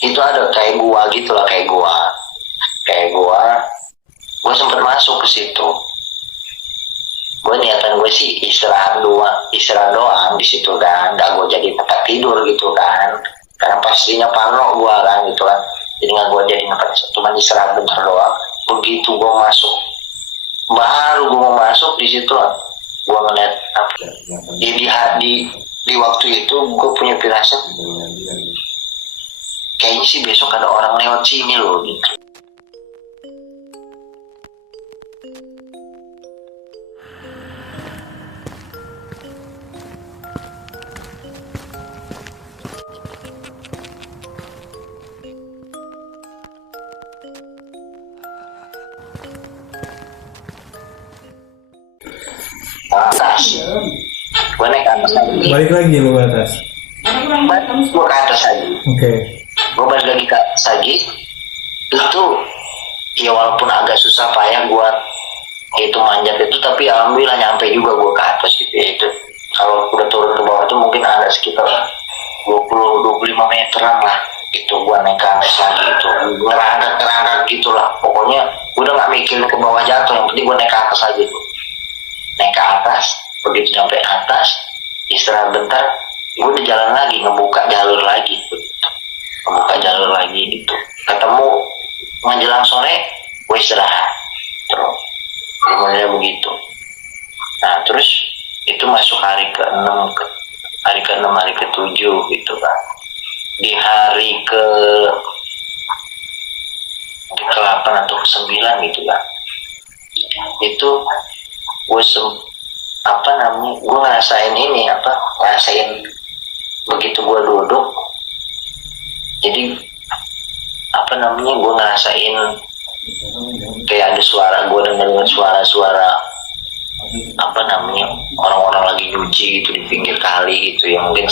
itu ada kayak gua gitu lah, kayak gua sempet masuk ke situ. Gue niatan gue sih istirahat doang di situ kan, nggak gue jadi tempat tidur gitu kan, karena pastinya parno gue kan gitu kan, jadi nggak gue jadi tempat, cuma istirahat bentar doang. Begitu gue masuk, baru gue mau masuk di situ lah, gue ngeliat apa di waktu itu gue punya firasat kayaknya sih besok ada orang lewat sini loh gitu. Atas, gue naik ke atas lagi. Balik lagi lo ke atas. Gue ke atas lagi. Oke. Gue balik lagi ke atas lagi. Itu ya walaupun agak susah payah gue itu manjat itu, tapi alhamdulillah nyampe juga gue ke atas gitu ya. Itu kalau udah turun ke bawah itu mungkin ada sekitar 20-25 meteran lah. Itu gue naik ke atas lagi itu ngerangkak gitulah. Pokoknya gue udah gak mikirin ke bawah jatuh, yang penting gue naik ke atas aja tuh. Naik ke atas, begitu sampai atas istirahat bentar, gue udah jalan lagi, ngebuka jalur lagi gitu. Ketemu menjelang sore, gue istirahat terus mulai begitu. Nah terus itu masuk hari ke-6, hari ke-7 gitu kan. Di hari ke-8 atau ke-9 gitu kan, itu gue gue ngerasain begitu gue duduk, jadi gue ngerasain kayak ada suara, gue dengerin suara orang-orang lagi nyuci gitu di pinggir kali gitu ya, mungkin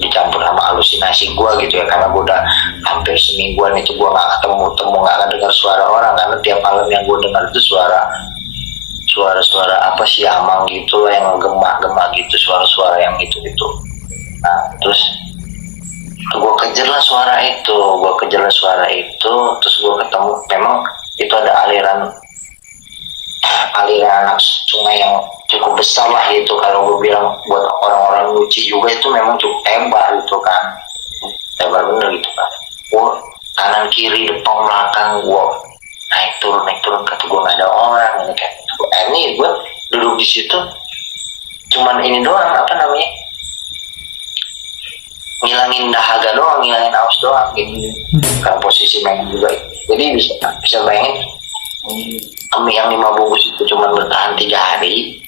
dicampur sama halusinasi gue gitu ya, karena gue udah hampir semingguan itu gue nggak nggak dengar suara orang, karena tiap malam yang gue dengar itu suara apa sih, amang gitu lah, yang gemak gitu, suara yang gitu. Nah terus gue kejar lah suara itu, terus gue ketemu, memang itu ada aliran anak sungai yang cukup besar lah gitu. Kalau gue bilang buat orang-orang nyuci juga itu memang cukup lebar gitu kan, lebar bener gitu kan. Gue kanan kiri depan belakang gue naik turun, kata gue nggak ada orang ini kayak. Ini gue duduk di situ cuman ini doang, ngilangin dahaga doang, ngilangin aus doang gitu kan, posisi main juga. Jadi bisa bayangin, mie yang 5 bungkus itu cuma bertahan 3 hari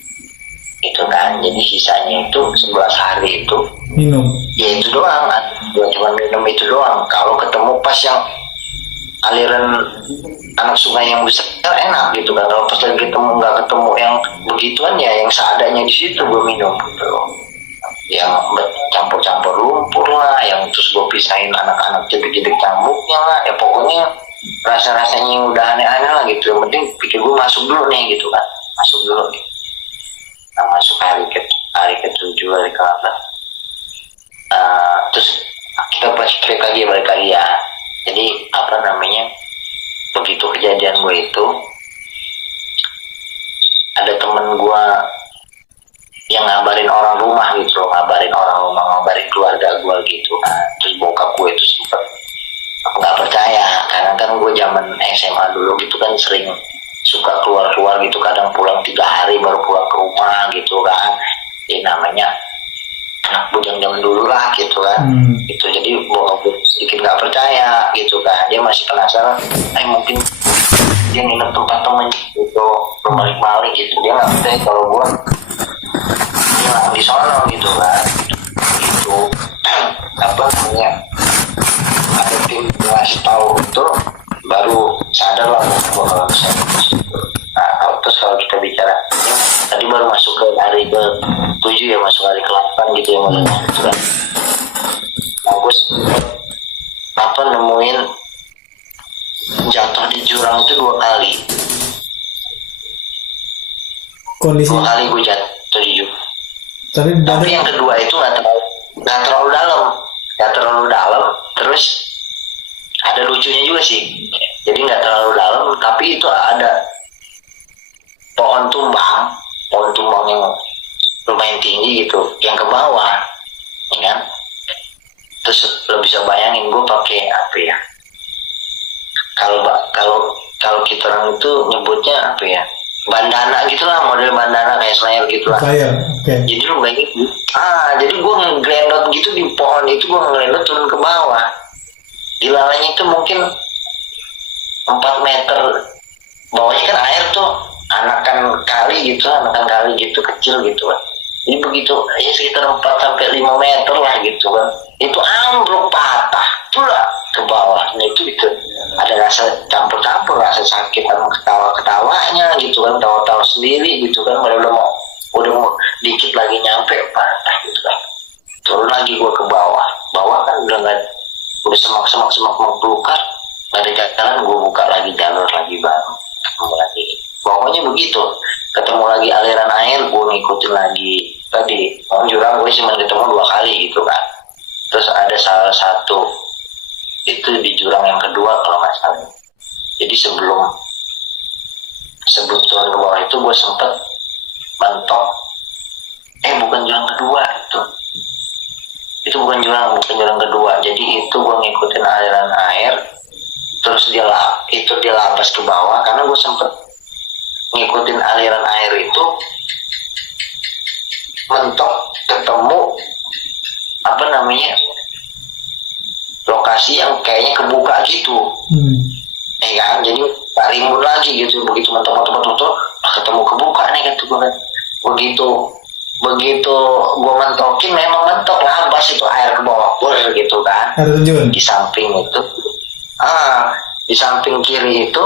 itu kan, jadi sisanya itu 11 hari itu minum ya itu doang kan, cuma minum itu doang. Kalau ketemu pas yang aliran anak sungai yang besar enak gitu kan, kalau pas lagi nggak ketemu yang begituan ya yang seadanya di situ gue minum gitu, yang campur lumpur lah, yang terus gue pisahin anak-anak jedik cambuknya lah, ya pokoknya rasa-rasanya yang udah aneh-aneh lah gitu. Yang penting pikir gue masuk dulu nih gitu kan, gitu. Nah, masuk hari ke-7, hari ke-8, terus kita balik lagi ya. Jadi begitu kejadian gue itu, ada temen gue yang ngabarin orang rumah gitu loh, ngabarin keluarga gue gitu kan. Terus bokap gue itu sempet nggak percaya, karena kan gue zaman SMA dulu gitu kan sering suka keluar gitu, kadang pulang 3 hari baru pulang ke rumah gitu kan. Jadi namanya anak bujang zaman dulu lah gitu kan. Itu jadi bokap gue sedikit nggak percaya gitu kan, dia masih penasaran, mungkin dia nginep tempat temen gitu, balik gitu. Dia nggak percaya kalau gue hilang di sono gitu kan. Gitu ada tim ngasih tahu itu, baru sadar lah gue kalau misalnya. Nah terus kalau kita bicara ini tadi baru masuk ke hari ke-7 ya, masuk hari ke-8 gitu ya gitu kan. Nah gue nemuin jatuh di jurang itu 2 kali. kondisi 2 kali gue jatuh di jurang. tapi yang kedua itu nggak terlalu dalam, terus lucunya juga sih, jadi nggak terlalu dalam, tapi itu ada pohon tumbang yang lumayan tinggi gitu, yang ke bawah, ya kan? Terus lo bisa bayangin gue pakai apa ya? Kalau kita orang itu nyebutnya apa ya? Bandana gitulah, model bandana kayak slayer gitulah. Saya, oke. Jadi lu bayangin, jadi gue ngegrendot gitu di pohon itu, gue ngegrendot turun ke bawah. Dilalanya itu mungkin 4 meter, bawahnya kan air tuh, anakan kali gitu kecil gitu kan. Jadi begitu ya sekitar 4 sampai 5 meter lah gitu kan. Itu ambruk patah pula ke bawah. Nah itu ada rasa campur-campur, rasa sakit sama ketawa-ketawanya gitu kan, tawa-tawa sendiri gitu kan. Udah mau dikit lagi nyampe patah gitu kan. Turun lagi gua ke bawah kan udah semak belukar, nggak ada jalan, gua buka lagi jalur lagi baru, ketemu lagi. Pokoknya begitu, ketemu lagi aliran air, gue ngikutin lagi. Tadi jurang gue cuma ketemu 2 kali gitu kan. Terus ada salah satu itu di jurang yang kedua kalau nggak salah. Jadi sebelum turun ke bawah itu gue sempet mentok. Bukan jurang kedua itu bukan jurang kedua. Jadi itu gue ngikutin aliran air, terus dia lapas ke bawah karena gue sempet ngikutin aliran air itu, mentok ketemu lokasi yang kayaknya kebuka gitu, kan? Jadi rimbun lagi gitu, begitu mentok ketemu kebuka nih gitu kan. Begitu gue mentokin, memang mentok labas itu air ke bawah gitu kan. Air terjun. Di samping itu, di samping kiri itu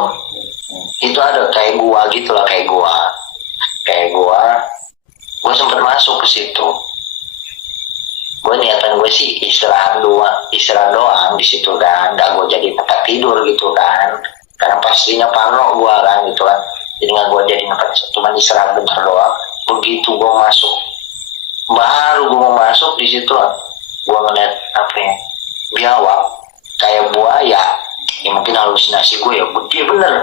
ada kayak gua gitulah, kayak gua sempet masuk ke situ. Gue niatan gue sih istirahat doang di situ kan, nggak gue jadi tempat tidur gitu kan, karena pastinya parno gua kan gitu kan. Jadi nggak gue jadi tempat, cuma istirahat bentar doang. Begitu gue masuk, baru gue mau masuk di situ lah, gue ngeliat biawak kayak buaya. Ya mungkin halusinasi gue ya, gede bener.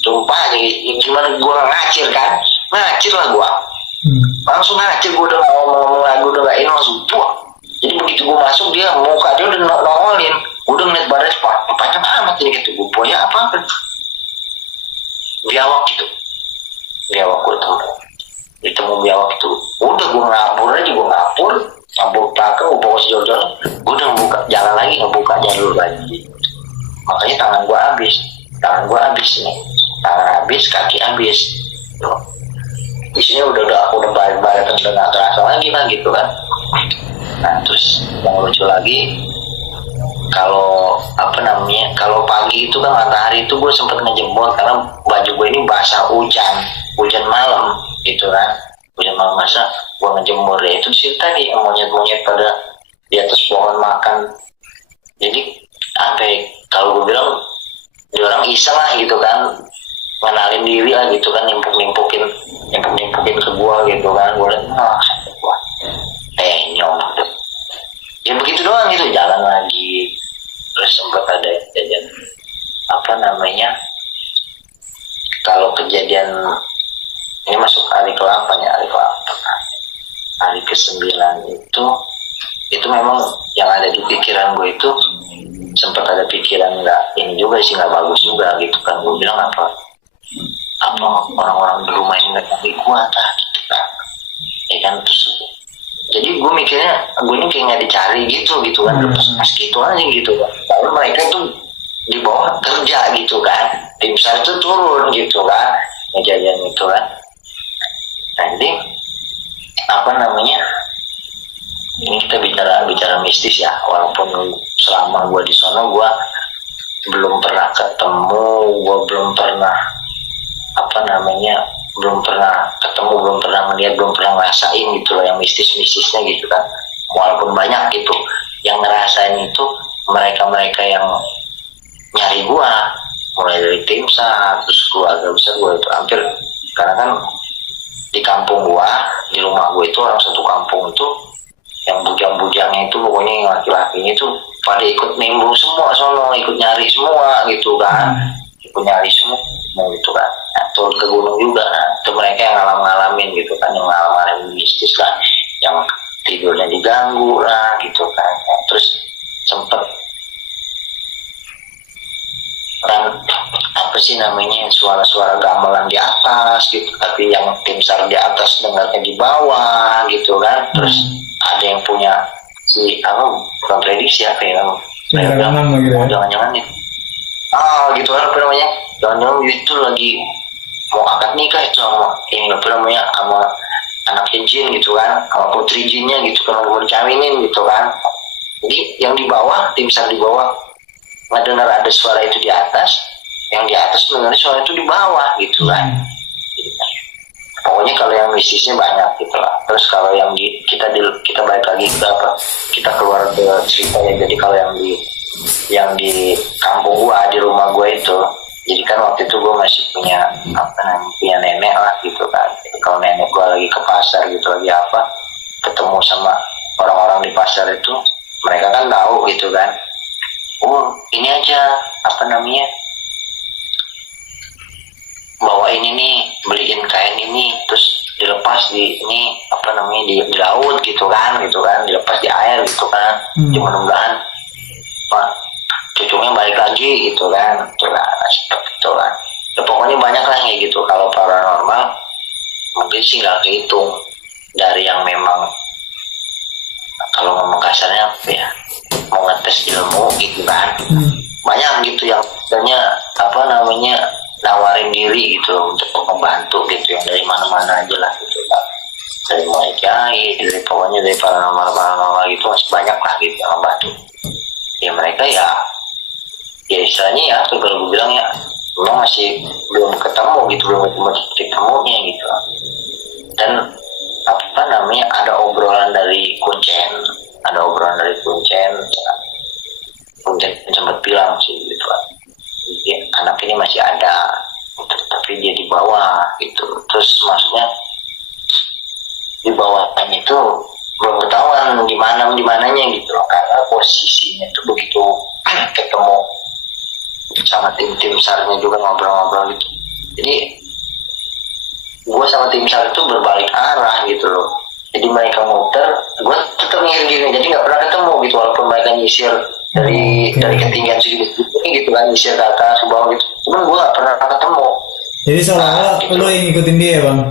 Sumpah, gimana gue ngacir lah gue. Langsung ngacir, gue udah ngomong lagi, udah gak ini, langsung buang. Jadi begitu gue masuk, muka dia udah nongolin. Udah ngeliat badannya, panjang amat ini gitu. Gue buaya apa? Biawak gitu. Biawak gue ditemu biawak itu. Udah gue ngapur belakang, gue bawa sejauh-jauh. Gue udah jalan lagi, ngebuka jalur lagi. Makanya tangan gue habis nih, tangan habis, kaki habis. Di sini udah baret udah nggak terasa lagi lah gitu kan. Nah terus yang lucu lagi, kalau pagi itu kan matahari itu gue sempet ngejemur karena baju gue ini basah hujan malam gitu kan. Hujan malam basah, gue ngejemur ya. Itu sih tadi monyet-monyet pada di atas pohon makan. Jadi kalau gue bilang dia orang iseng lah gitu kan, ngenalin diri lah gitu kan, nimpuk-nimpukin ke gua gitu kan. Gua liat, nyom gitu. Ya begitu doang gitu, jalan lagi. Terus sempat ada kejadian kalau kejadian ini masuk hari ke-8 ya, hari ke-9 itu memang yang ada di pikiran gue itu, sempat ada pikiran nggak bagus juga gitu kan. Gue bilang apa orang-orang di rumah ini nggak nyari gue gitu kan, ya kan. Terus jadi gue mikirnya gue ini kayak nggak dicari gitu kan, lepas gitu aja gitu kan. Lalu mereka tuh di bawah kerja gitu kan, tim SAR itu turun gitu kan, kejadian itu kan. Jadi ini kita bicara mistis ya, walaupun selama gue di sana gue belum pernah ketemu, gue belum pernah belum pernah melihat, belum pernah ngerasain gitu loh yang mistisnya gitu kan. Walaupun banyak gitu yang ngerasain itu, mereka yang nyari gue, mulai dari tim SAR, terus keluarga besar gue itu hampir, karena kan di kampung gue, di rumah gue itu orang satu kampung itu yang bujang-bujangnya itu pokoknya yang laki-lakinya itu pada ikut nimbrung semua sono, ikut nyari semua gitu kan, ikut nyari semua gitu kan. Nah, turun ke gunung juga, nah itu mereka yang ngalamin gitu kan, yang ngalamin mistis lah, yang tidurnya diganggu lah gitu kan. Nah, terus sempet kan apa sih namanya, suara-suara gamelan di atas gitu, tapi yang tim SAR di atas dengarnya di bawah gitu kan. Terus ada yang punya si bukan prediksi apa ya, Pengalaman gitu ya. jangan-jangan nih gitu kan, apa namanya, jangan-jangan itu lagi mau akad nikah itu sama ini apa namanya, sama anak jin gitu kan, sama putri jinnya gitu kan, mau dikawinin gitu kan. Jadi yang di bawah, tim SAR di bawah ngedengar ada suara itu di atas, yang di atas mendengar suara itu di bawah gitu kan. Pokoknya kalau yang mistisnya banyak gitu lah. Terus kalau yang kita balik lagi ke kita keluar ke ceritanya. Jadi kalau yang di kampung gua, di rumah gua itu, jadi kan waktu itu gua masih punya punya nenek lah gitu kan. Jadi kalau nenek gua lagi ke pasar gitu, lagi ketemu sama orang-orang di pasar itu, mereka kan tahu gitu kan, oh ini aja bawa ini nih, beliin kain ini, terus dilepas di laut gitu kan, dilepas di air gitu kan. Mudah-mudahan cucunya balik lagi gitu kan, seperti itu kan. Ya, pokoknya banyak lah kayak gitu. Kalau paranormal mungkin sih nggak kehitung, dari yang memang kalau ngomong kasarnya ya mau ngetes ilmu gitu kan. Banyak gitu yang misalnya nawarin diri gitu untuk membantu gitu, yang dari mana-mana aja lah gitu kan, dari mulai kiai, dari pokoknya dari paranormal gitu masih banyak lah gitu yang membantu. Ya mereka ya istilahnya ya kalau gue bilang ya memang masih belum ketemu gitu, belum ketemu titik temunya gitu. Dan ada obrolan dari Kuncen sempat bilang sih gitu kan, anak ini masih ada tapi dia di bawah gitu. Terus maksudnya di bawahnya itu belum ketahuan di mananya gitu loh, karena posisinya itu begitu ketemu sama tim SAR-nya juga ngobrol-ngobrol gitu. Jadi gue sama tim SAR itu berbalik arah gitu loh. Jadi mereka muter, gue tetap mikir gini, jadi nggak pernah ketemu gitu, walaupun mereka nyisir dari ketinggian segitu gitu kan, nyisir ke atas ke bawah gitu, cuman gue nggak pernah ketemu. Jadi seolah-olah gitu. lo yang ngikutin dia ya bang?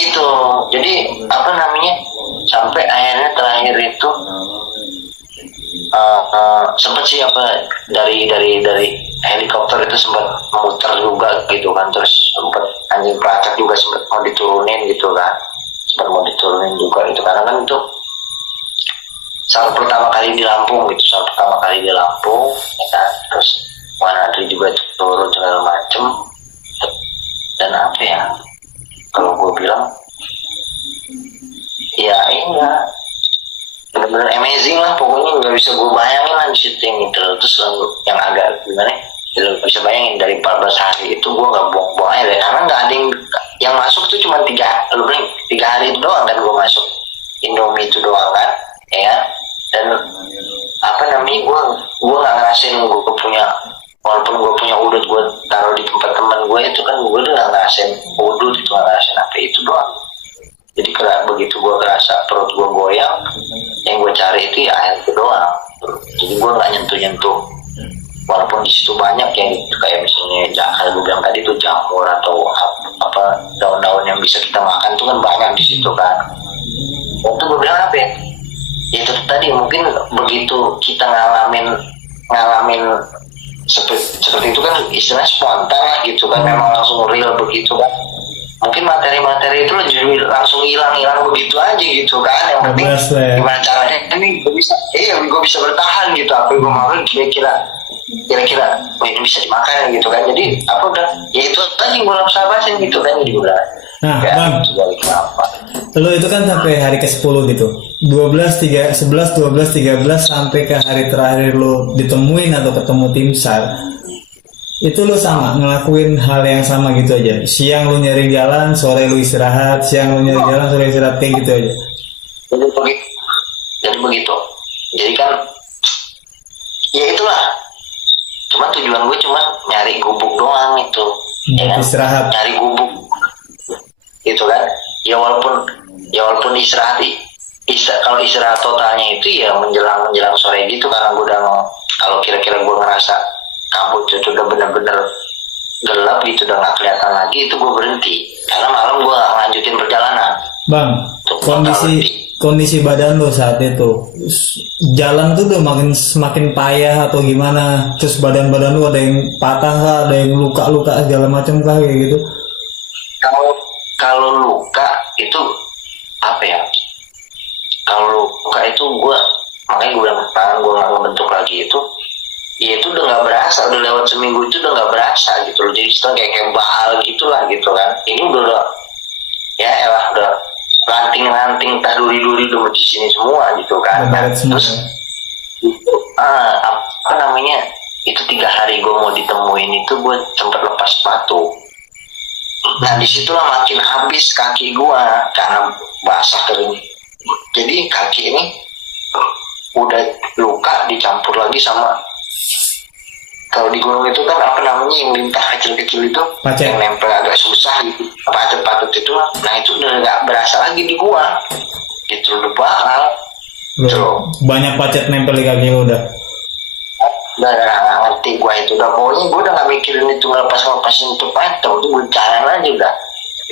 Gitu. Jadi sampai akhirnya terakhir itu sempat sih dari helikopter itu sempat muter juga gitu kan. Terus sempat anjing pelacak juga sempat mau diturunin gitu kan, juga itu karena kan itu SAR pertama kali di Lampung ya kan. Terus Wanadri juga turun segala macem, dan kalau gue bilang ya ini lah benar-benar amazing lah, pokoknya nggak bisa gue bayangin lah di situ yang itu. Terus yang agak gimana ya, lo bisa bayangin dari 14 hari itu gue nggak buang-buang aja karena nggak ada yang masuk tuh cuma 3 hari itu doang kan, gue masuk Indomie itu doang kan ya. Dan gue nggak ngerasain gue punya, walaupun gue punya udut gue taruh di tempat teman gue itu kan, gue udah nggak ngerasain udut itu, nggak ngerasain apa itu doang. Jadi begitu gue kerasa perut gue goyang, yang gue cari itu ya air itu doang. Jadi gue nggak nyentuh, walaupun di situ banyak yang kayak misalnya kalau gue bilang tadi itu jamur atau daun-daun yang bisa kita makan itu kan banyak di situ kan. Waktu gue bilang apa ya? Itu tadi mungkin begitu kita ngalamin seperti itu kan, istilahnya spontan lah gitu kan, memang langsung real begitu kan. Mungkin materi-materi itu langsung hilang begitu aja gitu kan. Yang penting gimana caranya ini gue bisa bertahan gitu, apa yang gue makan kira-kira ini bisa dimakan gitu kan. Jadi udah ya itu tadi gue sabasin gitu kan juga. Nah bang, lo itu kan sampai hari ke-10 gitu, 11, 13 sampai ke hari terakhir lo ditemuin atau ketemu tim SAR, itu lo sama ngelakuin hal yang sama gitu aja? Siang lo nyari jalan, sore lo istirahat, siang lo nyari jalan, sore istirahat, kayak gitu aja? ya kan? Istirahat. Nyari gubuk gitu kan. Ya walaupun istirahat, kalau istirahat totalnya itu ya menjelang sore gitu, karena gue udah kalau kira-kira gue ngerasa kabut itu udah bener-bener gelap gitu, udah nggak kelihatan lagi, itu gue berhenti, karena malam gue nggak lanjutin perjalanan. Bang, kondisi badan lo saat itu, jalan tuh udah semakin payah atau gimana? Terus badan lo ada yang patah kah, ada yang luka segala macam kah kayak gitu? Kalau luka itu apa ya? Kalau luka itu makanya gue bilang tangan gue nggak ngebentuk lagi itu, ya itu udah nggak berasa, udah lewat seminggu itu udah nggak berasa gitu loh. Jadi setelah kayak bal gitulah gitu kan. Ini udah ya elah udah ranting entah duri udah di sini semua gitu kan. Terus apa namanya, itu 3 hari gue mau ditemuin itu gue sempat lepas sepatu. Nah disitulah makin habis kaki gue karena basah kering. Jadi kaki ini udah luka dicampur lagi sama, kalau di gunung itu kan apa namanya yang lintah kecil-kecil itu, pacet, yang nempel agak susah gitu, pacet itu. Nah itu udah nggak berasa lagi di gua, itu udah bakal. Banyak pacet nempel di kaki lo udah. Udah nggak ngerti gua itu, udah pokoknya gua udah nggak mikirin itu ngelepasin itu pacet, itu gua jalan aja udah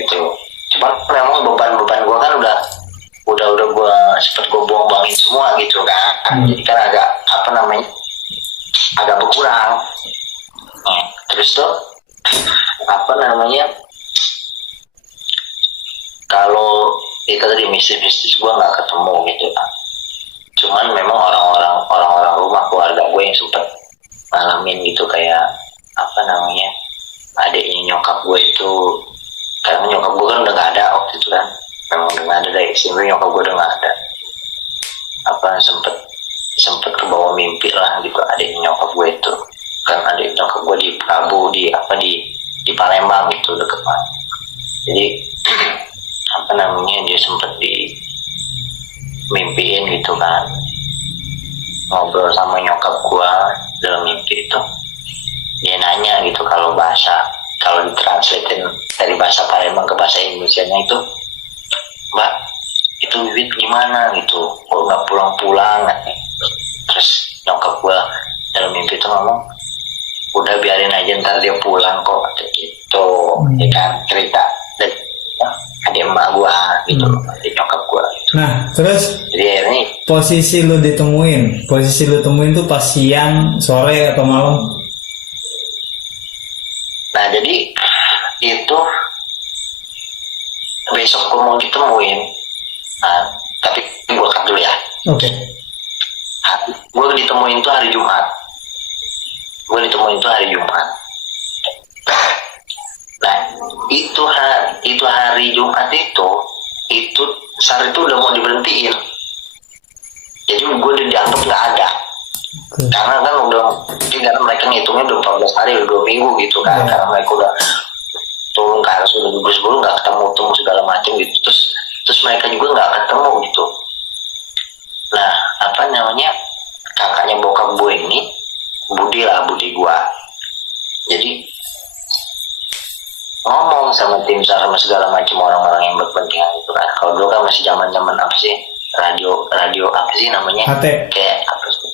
gitu. Cuma memang beban gua kan udah gua sempet gua buang-buangin semua gitu kan. Jadi kan agak apa namanya, agak berkurang. Terus tuh apa namanya, kalau itu tadi mistis gue nggak ketemu gitu kan. Cuman memang orang-orang rumah keluarga gue yang sempat ngalamin gitu, kayak apa namanya, adiknya nyokap gue itu, karena nyokap gue kan udah nggak ada waktu itu kan, memang udah nggak ada dari SMP, nyokap gue udah nggak ada. Apa sempet kebawa mimpi lah gitu adiknya nyokap gue itu, kan adik nyokap gue di Prabu di Palembang gitu deket banget. Jadi apa namanya, dia sempet di mimpiin gitu kan, ngobrol sama nyokap gue dalam mimpi itu. Dia nanya gitu, kalau ditranslatein dari bahasa Palembang ke bahasa Indonesianya itu, Mbak itu Wiwit gimana gitu, kok nggak pulang-pulang. Terus nyokap gue dalam mimpi itu ngomong, udah biarin aja ntar dia pulang kok gitu. Ya kan, cerita dari adik emak gue gitu, adik nyokap gue gitu. Nah terus jadi akhirnya posisi lu temuin tuh pas siang, sore atau malam? Nah jadi itu besok gue mau ditemuin. Nah tapi gue cut dulu ya. Oke. Gue ditemuin tuh hari Jumat. Nah itu hari Jumat itu SAR itu udah mau diberhentiin. Jadi gue udah dianggap nggak ada. Karena kan karena mereka ngitungnya udah 14 hari, udah 2 minggu gitu kan. Karena mereka udah turun ke atas, udah sebelum nggak ketemu segala macam gitu. Terus mereka juga nggak ketemu gitu. Nah apa namanya, kakaknya bokap gue ini, Budi gue, jadi ngomong sama tim SAR sama segala macam orang-orang yang berkepentingan itu kan. Kalau dulu kan masih zaman apa sih, radio apa sih namanya, kayak apa sih,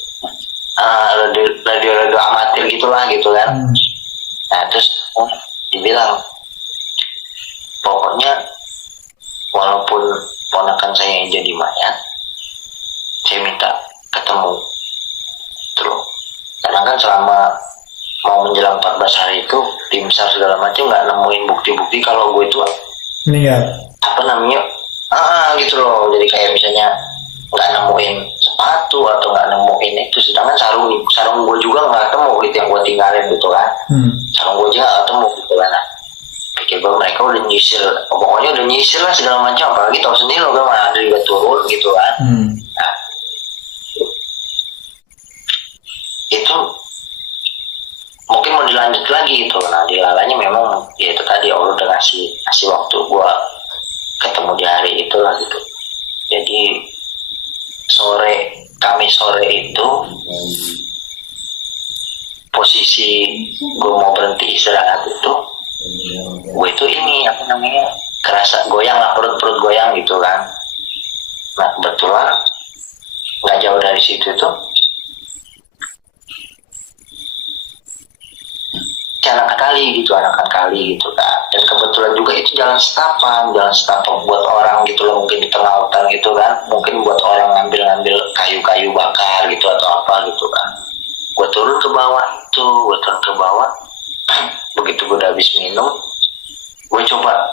radio amatir gitulah gitu kan. Nah terus dibilang, pokoknya walaupun ponakan saya yang jadi mayat, saya minta ketemu terus. Karena kan selama mau menjelang 14 hari itu tim SAR segala macam nggak nemuin bukti-bukti kalau gue itu meninggal, apa namanya, gitu loh. Jadi kayak misalnya nggak nemuin sepatu atau nggak nemuin itu, sedangkan sarung gue juga nggak ketemu gitu, yang gue tinggalin gitu kan. Sarung gue juga nggak ketemu gitu kan. Nah, pikir gue mereka udah nyisir, pokoknya udah nyisir lah segala macam, apalagi tahu sendiri loh, kan ada juga turun gitu kan. Nah, itu mungkin mau dilanjut lagi gitu. Nah dilalanya memang ya itu tadi, Allah udah ngasih waktu gua ketemu di hari itu lah gitu. Jadi Kamis sore itu posisi gua mau berhenti istirahat itu, gue itu ini apa namanya, kerasa goyang lah, perut goyang gitu kan. Nah kebetulan nggak jauh dari situ tuh anakan kali gitu kan. Dan kebetulan juga itu jalan setapak buat orang gitu loh, mungkin di tengah hutan gitu kan, mungkin buat orang ngambil kayu-kayu bakar gitu atau apa gitu kan. Gue turun ke bawah begitu gue udah habis minum, gue coba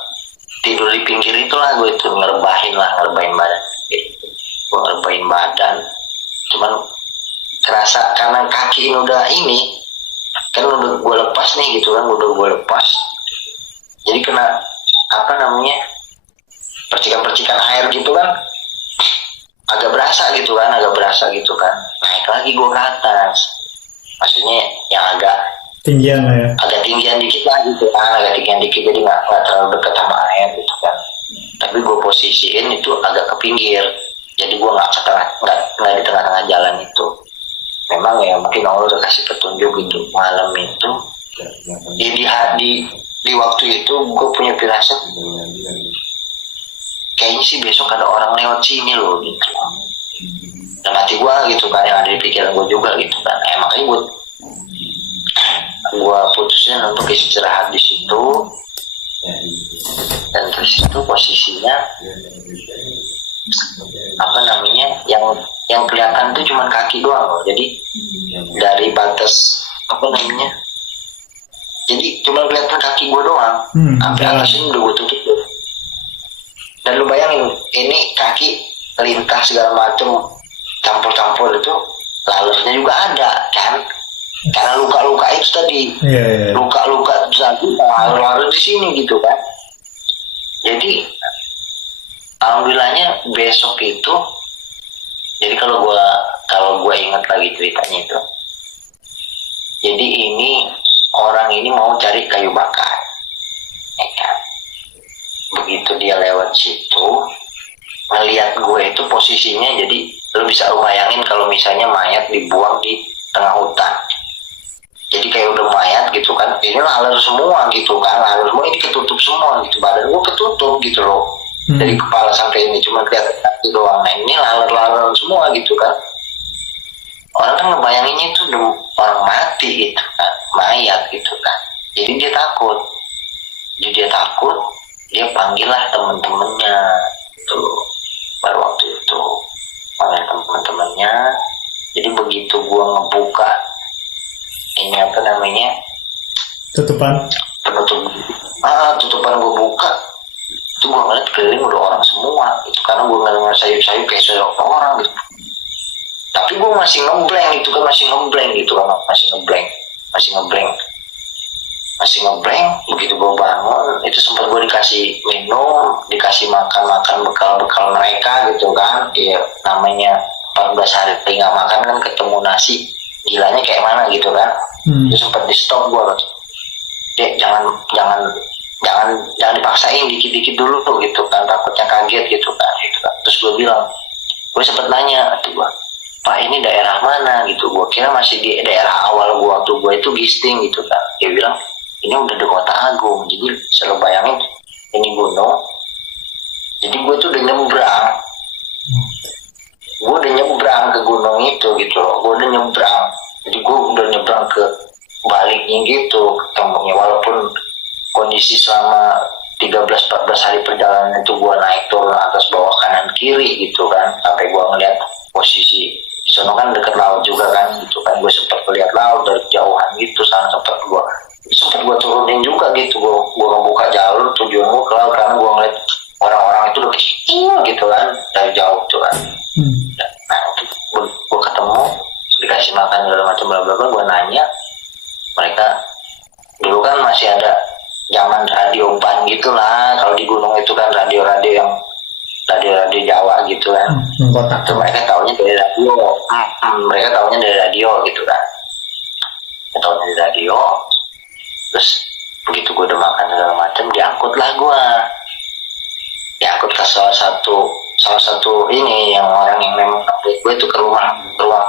tidur di pinggir itulah, gue itu ngerebahin badan gitu. Gue ngerebahin badan, cuman kerasa karena kaki ini udah kan udah gue lepas nih gitu kan, jadi kena apa namanya, percikan air gitu kan, agak berasa gitu kan, naik lagi gue ke atas, maksudnya yang agak tinggian lah ya. agak tinggian dikit lah gitu kan, jadi nggak terlalu dekat sama air gitu kan, tapi gue posisiin itu agak ke pinggir, jadi gue nggak di tengah-tengah jalan itu. Memang ya mungkin Allah udah kasih petunjuk gitu. Malam itu di waktu itu gue punya firasat, kayaknya sih besok ada orang lewat sini loh gitu. Dan hati gue gitu kan, yang ada di pikiran gue juga gitu kan. Makanya gue putusin untuk istirahat di situ. Dan terus itu posisinya apa namanya, yang kelihatan tuh cuma kaki doang loh. Jadi dari batas apa namanya, jadi cuma kelihatan kaki gue doang, sampai atas ini udah gue tutup tuh. Dan lu bayangin, ini kaki lintas segala macam, campur itu, lalernya juga ada kan, karena luka-luka itu tadi, luka-luka tadi laler di sini gitu kan. Jadi alhamdulillahnya besok itu, jadi kalau gue ingat lagi ceritanya itu, jadi ini orang ini mau cari kayu bakar, ya kan? Begitu dia lewat situ, ngelihat gue itu posisinya, jadi lo bisa bayangin kalau misalnya mayat dibuang di tengah hutan, jadi kayak udah mayat gitu kan, ini laler semua gitu kan, ini ketutup semua gitu, badan gue ketutup gitu loh. Dari kepala sampai ini cuma kelihatan kaki doang. Nah ini laler semua gitu kan. Orang kan ngebayanginnya itu orang mati gitu kan, mayat gitu kan. Jadi dia takut. Dia panggil lah teman-temannya itu. Pada waktu itu panggil teman-temannya. Jadi begitu gua ngebuka ini apa namanya, tutupan gua buka, itu gue ngeliat keliling udah orang semua gitu, karena gue ngeliat sayup-sayup kayak sayup orang gitu, tapi gue masih ngeblank gitu kan, masih ngeblank. Begitu gue bangun itu sempat gue dikasih minum, dikasih makan bekal mereka gitu kan, ya namanya 14 hari nggak makan kan, ketemu nasi gilanya kayak mana gitu kan. Itu sempat di stop gue, Dek jangan dipaksain, dikit-dikit dulu gitu kan, takutnya kaget gitu kan. Terus gue bilang, gue sempet nanya tuh gue, Pak ini daerah mana gitu, gue kira masih di daerah awal gue waktu gue itu gisting gitu kan. Dia bilang ini udah di Kota Agung, jadi selalu bayangin ini gunung, jadi gue tuh udah nyebrang ke gunung itu gitu loh, jadi gue udah nyebrang ke baliknya gitu ketemunya, walaupun kondisi selama 13-14 hari perjalanan itu gue naik turun atas bawah kanan kiri gitu kan, sampai gue ngeliat posisi di sana kan deket laut juga kan gitu kan, gue sempet ngeliat laut dari jauhan gitu, sana sempet gue turunin juga gitu, gue ngebuka jalur tujuan gue ke laut, karena gue ngeliat orang-orang itu udah kecil gitu kan dari jauh tuh kan. Nah gue ketemu, dikasih makan segala macam bla bla bla, gue nanya mereka, dulu kan masih ada zaman radio ban gitu lah, kalau di gunung itu kan radio Jawa gitu kan. Nah, mereka taunya dari radio gitu kan, dari radio. Terus begitu gue udah makan segala macam, diangkut ke salah satu ini yang orang yang memang gue itu ke rumah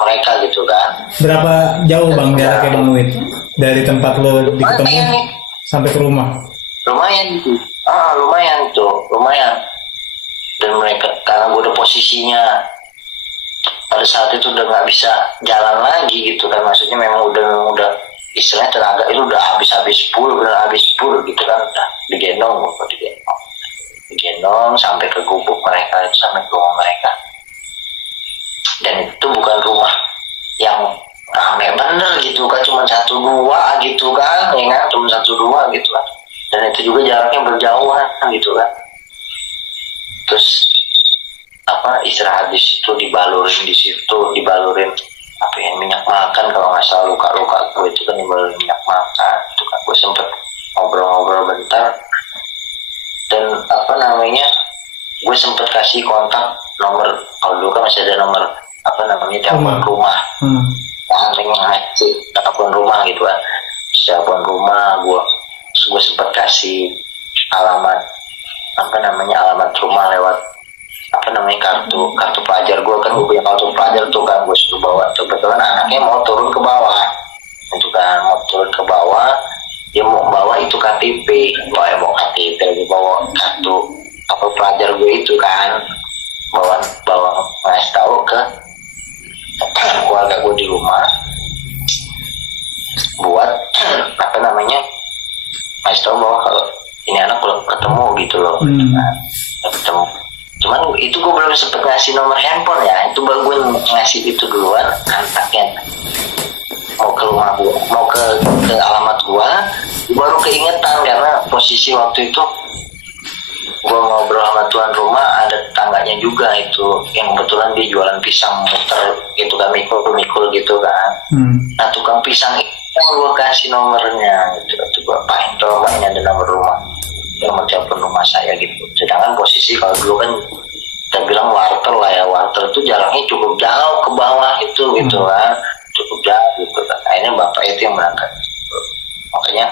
mereka gitu kan. Berapa jauh bang jaraknya bang Wid dari tempat lo diketemu sampai ke rumah? lumayan. Dan mereka, karena gue udah posisinya pada saat itu udah nggak bisa jalan lagi gitu kan, maksudnya memang udah istilahnya tenaga itu udah habis gitu kan, udah digendong sampai ke gubuk mereka, sampai ke rumah mereka. Dan itu bukan rumah yang rame bener gitu kan, cuma 1-2 gitu kan, ya kan, cuma 1-2 gitu kan. Dan itu juga jaraknya berjauhan gitu kan. Terus istirahat di situ, dibalurin minyak makan, kalau nggak salah luka gue itu kan dibalurin minyak makan itu kan. Gue sempet ngobrol bentar, dan gue sempet kasih kontak nomor, kalau dulu kan masih ada nomor telepon rumah, telepon rumah gitu kan, telepon rumah. Gue sempet kasih alamat rumah lewat kartu pelajar gue kan. Gue punya kartu pelajar tuh kan, gue suruh bawa. Kebetulan anaknya mau turun ke bawah itu kan, dia mau bawa itu KTP, mau KTP lagi, bawa kartu pelajar gue itu kan, bawa ngasih tahu ke keluarga gue di rumah buat ngasih tahu bahwa kalau ini anak belum ketemu gitu loh. Ketemu. Cuman itu gue belum sempet ngasih nomor handphone ya, itu baru gue ngasih itu duluan, anaknya mau ke rumah gue, mau ke alamat gue, baru keingetan karena posisi waktu itu gue ngobrol sama tuan rumah, ada tetangganya juga itu yang kebetulan dia jualan pisang muter gitu kan, mikul gitu kan. Nah tukang pisang itu yang gue kasih nomornya gitu, gue pahin coba ini ada nomor telepon rumah saya gitu. Sedangkan posisi kalau dulu kan kita bilang wartel lah ya, wartel itu jaraknya cukup jauh ke bawah itu gitu kan, cukup jauh gitu kan. Akhirnya bapak itu yang berangkat, makanya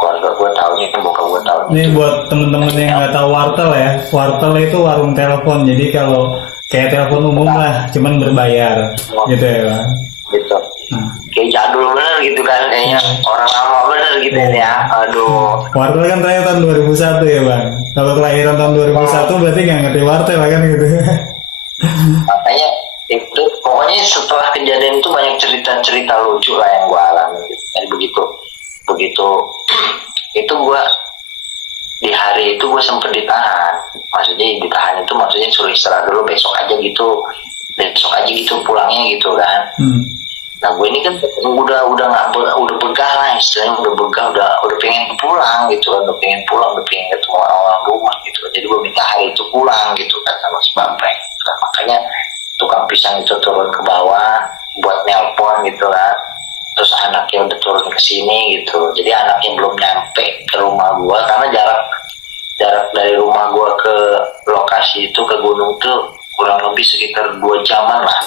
keluarga gue tahunya kan, bokap gue tahunya. Ini buat temen-temen yang nggak tahu wartel ya, wartel itu warung telepon, jadi kalau kayak telepon umum lah, cuman berbayar gitu ya Bang. Gitu. Kayak jadul bener gitu kan, kayaknya orang lama bener gitu ya. Aduh. Wartel kan terakhir tahun 2001 ya Bang. Kalau kelahiran tahun 2001 berarti nggak ngerti wartel kan gitu. Makanya itu pokoknya setelah kejadian itu banyak cerita lucu lah yang gue alami gitu. Jadi begitu itu gue di hari itu gue sempet ditahan. Maksudnya ditahan itu maksudnya suruh istirahat dulu, besok aja gitu pulangnya gitu kan. Nah gue ini kan udah begah lah istilahnya, udah pengen pulang gitu kan, udah pengen ketemu orang rumah gitu. Jadi gue minta hari itu pulang gitu kan sama si Bampreng. Nah, makanya tukang pisang itu turun ke bawah buat nelpon gitu kan. Terus anaknya udah turun ke sini gitu. Jadi anaknya belum nyampe ke rumah gue, karena jarak dari rumah gue ke lokasi itu, ke gunung tuh kurang lebih sekitar 2 jaman lah.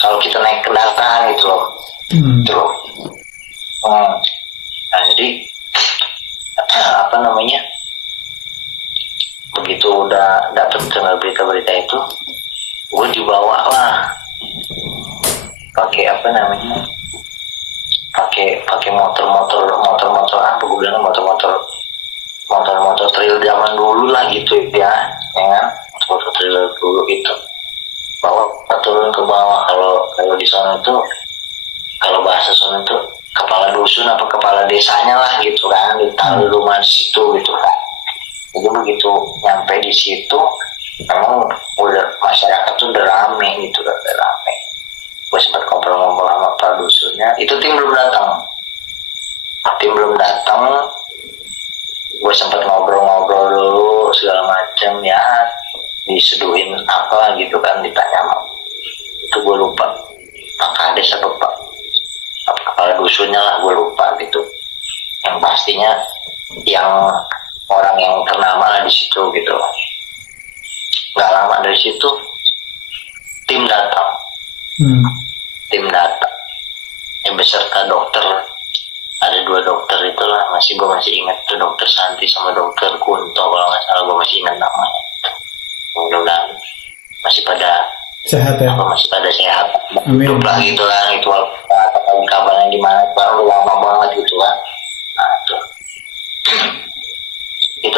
Kalau kita naik kendaraan gitu loh. Nah jadi begitu udah dapet dengar berita-berita itu, gue dibawa lah pakai pakai motor apa gue bilang, motor trail zaman dulu lah gitu ya kan, motor trail dulu gitu, bawa turun ke bawah. Kalau di sana itu, kalau bahasa sana itu kepala dusun apa kepala desanya lah gitu kan, ditaruh rumah di situ gitu kan. Jadi begitu nyampe di situ, memang udah masyarakat tuh udah rame gitu, udah rame. Gue sempat ngobrol-ngobrol sama kepala dusunnya, itu tim belum datang. Gue sempat ngobrol-ngobrol dulu segala macam ya, diseduhin apa gitu kan, ditanya sama itu gue lupa Pak Kades apa kepala dusunnya lah, gue lupa gitu. Yang pastinya yang orang yang ternama lah di situ gitu. Nggak lama dari situ tim datang. Tim datang yang beserta dokter, ada 2 dokter itulah, gue masih ingat tuh, dokter Santi sama dokter Kunto kalau nggak salah, gue masih ingat namanya. Mudah-mudahan masih pada sehat ya, masih pada sehat, hidup lah gitu kan. Itu kabarnya gimana, baru lama banget gitu kan. Nah tuh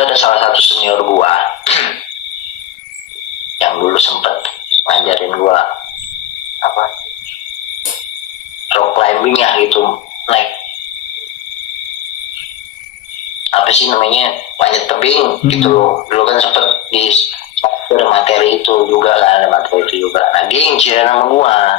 ada salah satu senior gua yang dulu sempet ngajarin gua apa rock climbing ya gitu, naik apa sih namanya, panjat tebing gitu loh. Dulu kan sempet di ada materi itu juga kan, ada materi itu juga. Nah dia ngincirin sama gua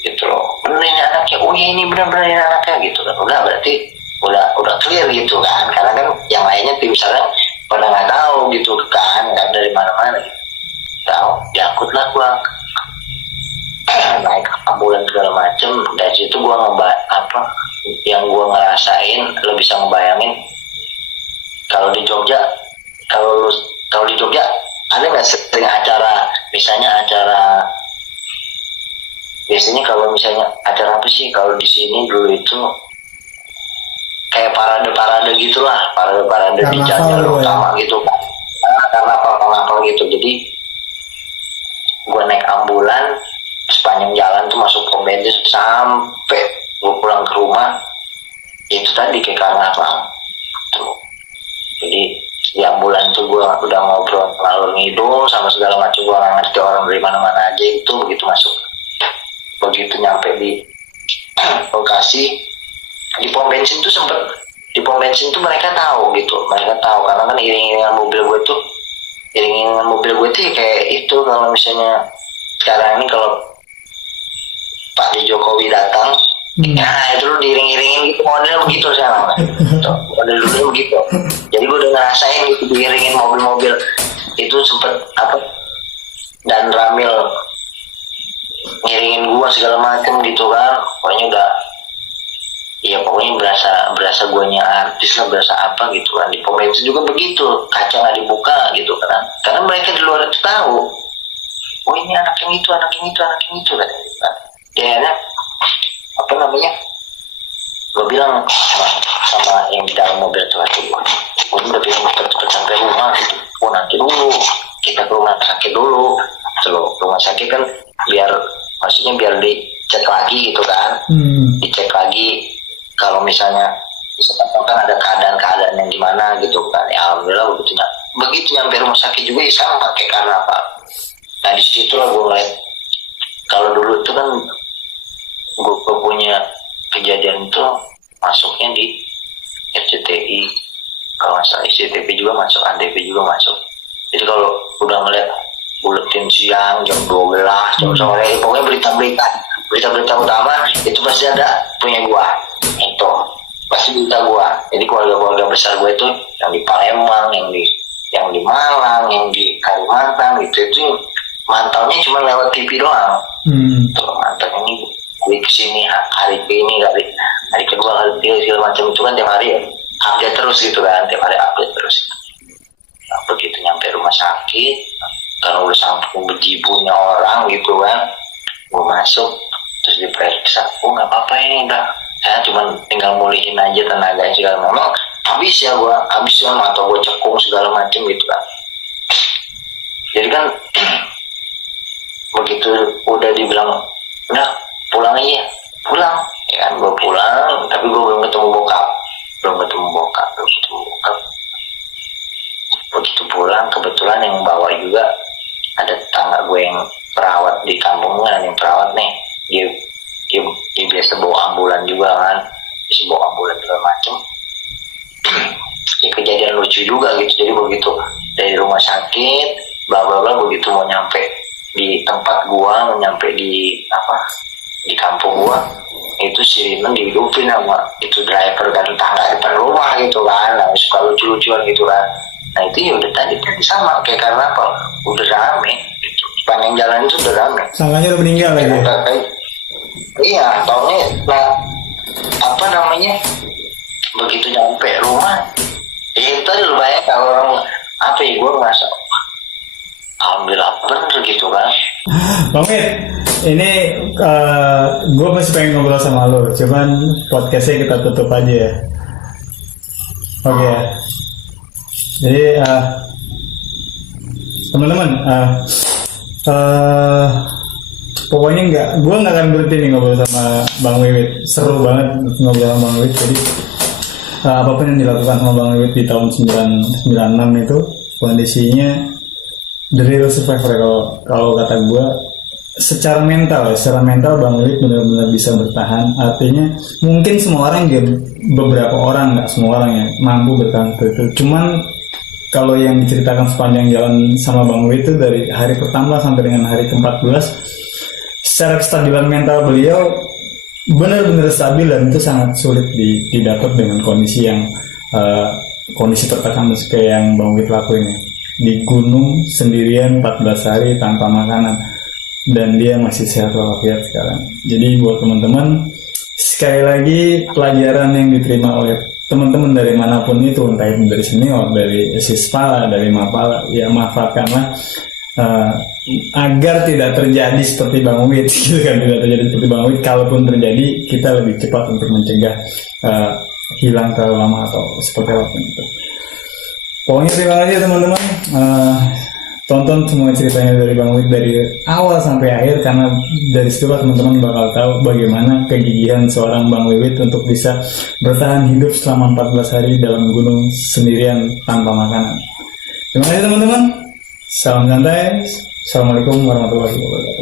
gitu loh, bener ini anaknya, oh ya ini bener-bener ini anaknya gitu kan. Udah berarti udah clear gitu kan, karena kan yang lainnya tim misalnya pada nggak tahu gitu kan dari mana-mana gitu. Tahu diangkutlah gua naik ambulan segala macem. Dari situ gua apa yang gua ngerasain, lo bisa ngebayangin kalau di Jogja, kalau di Jogja ada nggak sering acara, misalnya acara, biasanya kalau misalnya acara apa sih kalau di sini dulu itu kayak parade gitulah, parade di jalan utama gitu kan, karena apa gitu. Jadi gue naik ambulan sepanjang jalan tuh masuk pom bensin sampai gue pulang ke rumah, itu tadi kayak karena apa tuh. Jadi di ambulan tuh gue udah ngobrol ngalur ngidul sama segala macam, gue nggak ngerti orang dari mana-mana aja itu. Begitu nyampe di lokasi di pom bensin tuh mereka tahu karena kan iring-iringan mobil gue tuh kayak itu. Kalau misalnya sekarang ini kalau Pak Jokowi datang, nah itu lu diiring-iringin gitu, model begitu sekarang kan. Model dulu begitu. Jadi gue udah ngerasain gitu diiringin mobil-mobil itu, sempet apa dan Ramil ngiringin gua segala macam gitu kan. Pokoknya berasa guanya artis lah, berasa apa gitu kan. Di pom bensin juga begitu, kaca nggak dibuka gitu kan, karena mereka di luar itu tahu, oh ini anak yang itu kan. Dia apa namanya, gue bilang sama yang di dalam mobil tuh, gue udah bilang cepet sampai rumah gitu. Nanti dulu kita ke rumah sakit dulu. Rumah sakit kan biar dicek lagi gitu kan, dicek lagi kalau misalnya kan ada keadaan yang gimana gitu kan. Ya alhamdulillah begitu nyampe rumah sakit juga ya sama kayak karena apa. Nah di situ lah gue ngeliat, kalau dulu itu kan gue punya kejadian itu masuknya di RCTI, kalau nggak salah ICTV juga masuk, ANTV juga masuk. Jadi kalau udah ngeliat buletin siang jam 12, jam sore, pokoknya berita-berita utama itu pasti ada punya gua, itu pasti berita gua. Jadi keluarga besar gua itu yang di Palembang, yang di Malang, yang di Kalimantan itu mantaunya cuma lewat TV doang. Tuh mantau ini gue kesini hari ini, hari kedua, hari ketiga segala macam itu kan tiap hari ya update terus gitu kan, tiap hari update terus. Nah, begitu nyampe rumah sakit, karena udah samping bejibunya orang gitu kan, gue masuk terus diperiksa, oh nggak apa-apa ini udah, saya cuma tinggal mulihin aja tenaganya segala. Memang habis kan, mata gue cekung segala macam gitu kan. Jadi kan begitu udah dibilang udah pulang aja, ya kan. Gue pulang, tapi gue belum ketemu bokap. Begitu pulang, kebetulan yang bawa juga ada tetangga gue yang perawat di kampung kan, yang perawat nih, dia biasa bawa ambulan juga kan, segala macem. Ya kejadian lucu juga gitu. Jadi begitu dari rumah sakit, bla bla bla, begitu mau nyampe di tempat gua, nyampe di kampung gua, itu sirine dihidupin sama itu driver dan tetangga depan rumah gitu kan. Nah, suka lucu-lucuan gitu kan. Nah itu ya udah tadi sama kayak karena apa, udah rame gitu. Sepanjang jalan itu udah rame, sangkanya udah meninggal lagi. Iya, tahunnya apa namanya, begitu nyampe rumah ya itu tadi lu bayang kalau orang apa ya, gue ngerasa alhamdulillah bener gitu kan. Bang Mit, ini gue masih pengen ngobrol sama lo, cuman podcastnya kita tutup aja ya. Oke ya. Jadi teman-teman, pokoknya gue nggak akan berhenti nih ngobrol sama Bang Wiwit. Seru banget ngobrol sama Bang Wiwit. Jadi apapun yang dilakukan sama Bang Wiwit di tahun 96 itu kondisinya the real survivor kalau kata gue. Secara mental Bang Wiwit benar-benar bisa bertahan. Artinya mungkin semua orang beberapa orang, nggak semua orang ya mampu bertahan itu. Cuman kalau yang diceritakan sepanjang jalan sama Bang Wiwit itu dari hari pertama sampai dengan hari ke-14, secara kestabilan mental beliau benar-benar stabil dan itu sangat sulit didapat dengan kondisi yang kondisi tertekan kayak yang Bang Wiwit lakuin ya. Di gunung sendirian 14 hari tanpa makanan dan dia masih sehat walafiat sekarang. Jadi buat teman-teman, sekali lagi pelajaran yang diterima oleh teman-teman dari manapun itu, entah itu dari senior, dari Sispala, dari Mapala, ya manfaatkanlah agar tidak terjadi seperti Bang Wiwit gitu kan, tidak terjadi seperti Bang Wiwit. Kalaupun terjadi, kita lebih cepat untuk mencegah hilang terlalu lama atau seperti apa itu. Pokoknya terima kasih teman-teman. Tonton semua ceritanya dari Bang Wiwit dari awal sampai akhir, karena dari situ teman-teman bakal tahu bagaimana kegigihan seorang Bang Wiwit untuk bisa bertahan hidup selama 14 hari dalam gunung sendirian tanpa makanan. Terima kasih teman-teman. Salam santai. Assalamualaikum warahmatullahi wabarakatuh.